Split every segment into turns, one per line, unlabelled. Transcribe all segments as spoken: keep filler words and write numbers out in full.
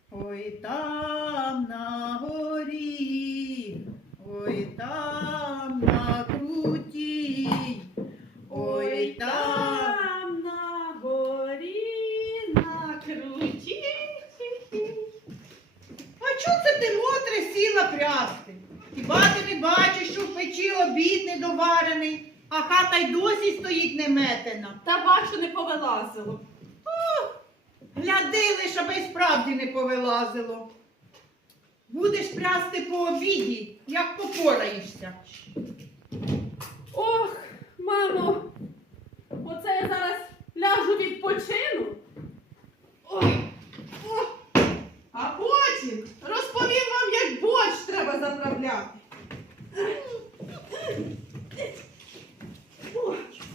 Ой там на горі, ой там на крутій, ой там
на горі, на крутій.
А чого це ти, Мотре, сіла прясти? Хіба ти не бачиш, що в печі обід недоварений, а хата й досі стоїть неметена?
Та бачу, не повилазило.
Гляди лиш, аби й справді не повилазило. Будеш прясти по обіді, як попораєшся.
Ох, мамо, оце я зараз ляжу відпочину. Ой, ох. А потім розповім вам, як борщ треба заправляти. Ой.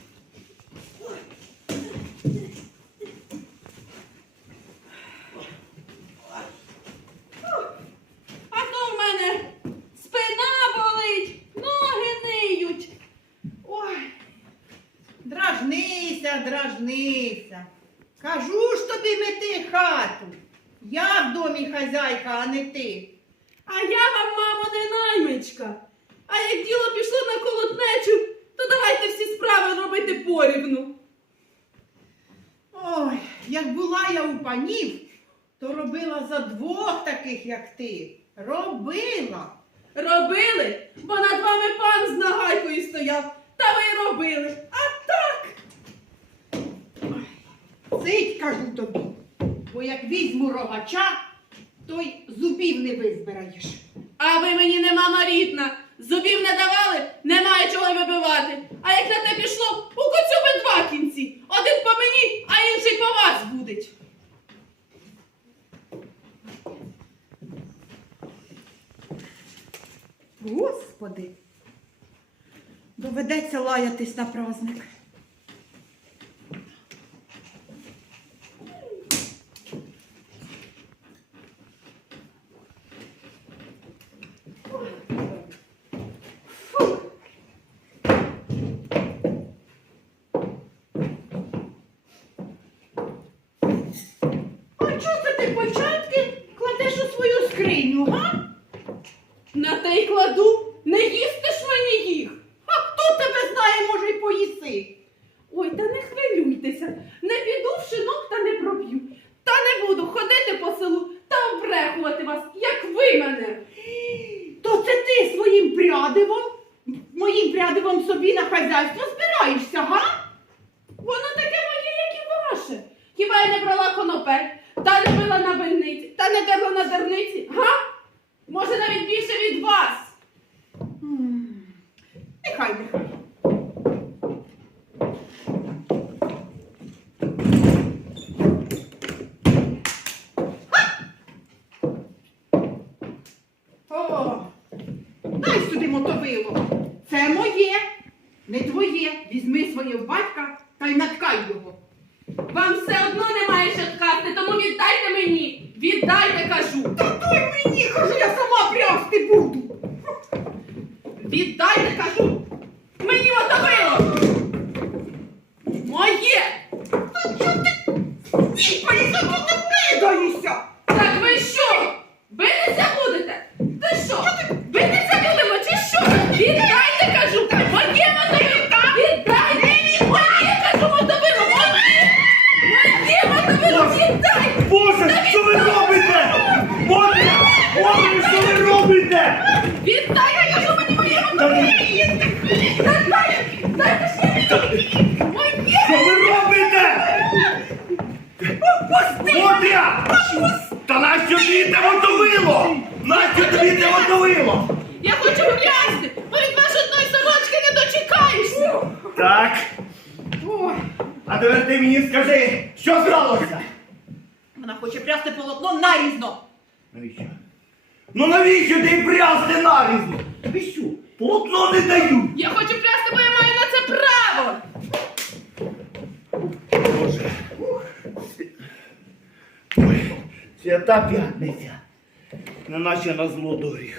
А то в мене спина болить, ноги ниють. Ой.
Дражнися, дражнися. Кажу ж тобі мети хату. Я в домі хазяйка, а не ти.
А я вам, мамо, не наймичка. А як діло пішло на колотнечу, то давайте всі справи робити порівну.
Ой, як була я у панів, то робила за двох таких, як ти. Робила.
Робили, бо над вами пан з нагайкою стояв, та ви й робили. А так.
Цить, кажу тобі, бо як візьму рогача, то й зубів не визбираєш.
А ви мені не мама рідна. Зубів не давали, немає чого й вибивати. А як на те пішло, у коцюби два кінці. Один по мені, а інший по вас будить.
Господи, доведеться лаятись на праздник. А чого це ти початки кладеш у свою скриню, га?
На те й кладу, не їсти ж мені їх.
А хто тебе знає, може, й поїси?
Ой, та не хвилюйтеся, не піду в шинок та не проб'ю. Та не буду ходити по селу та обрехувати вас, як ви мене.
То це ти своїм прядивом, моїм прядивом собі на хазяйство збираєшся, га?
Воно таке моє, як і ваше. Хіба я не брала конопель, та не била на бельниці, та не дерла на дерниці, га? Може, навіть більше від вас.
М, Нехай, нехай. О, дай сюди мотовило. Це моє, не твоє. Візьми своє в батька та й наткай його.
Вам все одно немає що ткати, тому віддайте мені. Віддайте, кажу.
Та дай мені, кажу, я сама прясти буду.
Віддайте, кажу. Мені мотовило. Моє.
Та чого ти відповідь не придаєшся?
Так ви що? Битися будете? Ти що? Битися будемо чи що? Віддайте, кажу. Моє мотовило. Віддайте. Моє, кажу, мотовило. Моє. Моє мотовило. Віддай.
Боже, що ви робите? Мотре! Мотре, що ви робите?
Віддай, кажу, мені моє мотовило. Віддай. Дайте ж мені. Моє.
Що ви робите? Мотря! Та нащо тобі те мотовило? Нащо тобі те мотовило?
Я хочу прясти, бо від вас одної сорочки не дочекаєшся.
Так,
Ой,
а тепер ти мені скажи, що сталося?
вона хоче прясти полотно нарізно.
Навіщо? Ну навіщо ти прясти нарізно? Тобі що, полотно не дають?
Я хочу прясти, бо я маю на це право.
Боже. Ой, свята п'ятниця. Не наче на зло до гріха.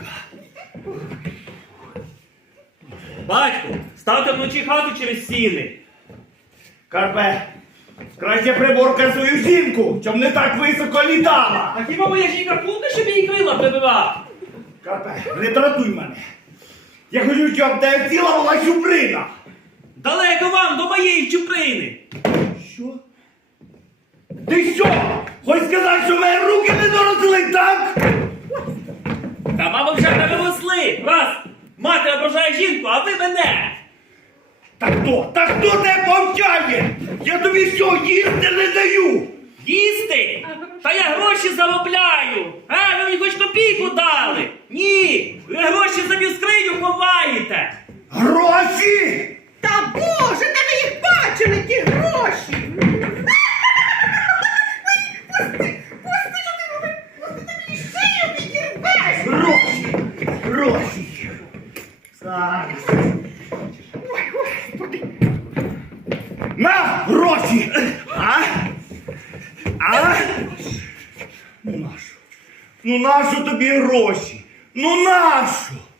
Батько, ставте вночі хату через сіни.
Карпе, Краще приборкай свою жінку, щоб не так високо літала.
А хіба моя жінка пункт, щоб її крила прибивав?
Карпе, не тратуй мене. Я хочу, щоб в тебе ціла була чуприна.
Далеко вам до моєї чуприни.
Що? Ти що? Хочеш сказати, що в мене руки не доросли, так?
Та мабуть вже не виросли. Раз мати ображає жінку, а ви мене.
Та хто? Та хто тебе повчає? Я тобі що, їсти не даю?
Їсти? Та я гроші заробляю. А, ви мені хоч копійку дали? Ні, ви гроші собі в скриню ховаєте.
Гроші?
Та Боже, де ви їх бачили, ті гроші? Пусти, пусти, що ти робиш? Пусти, ти мені шию підірвеш!
Гроші! Гроші! Зараз.
Ой, Господи!
На гроші! А? А? Ну нащо? Ну нащо тобі гроші? Ну нащо?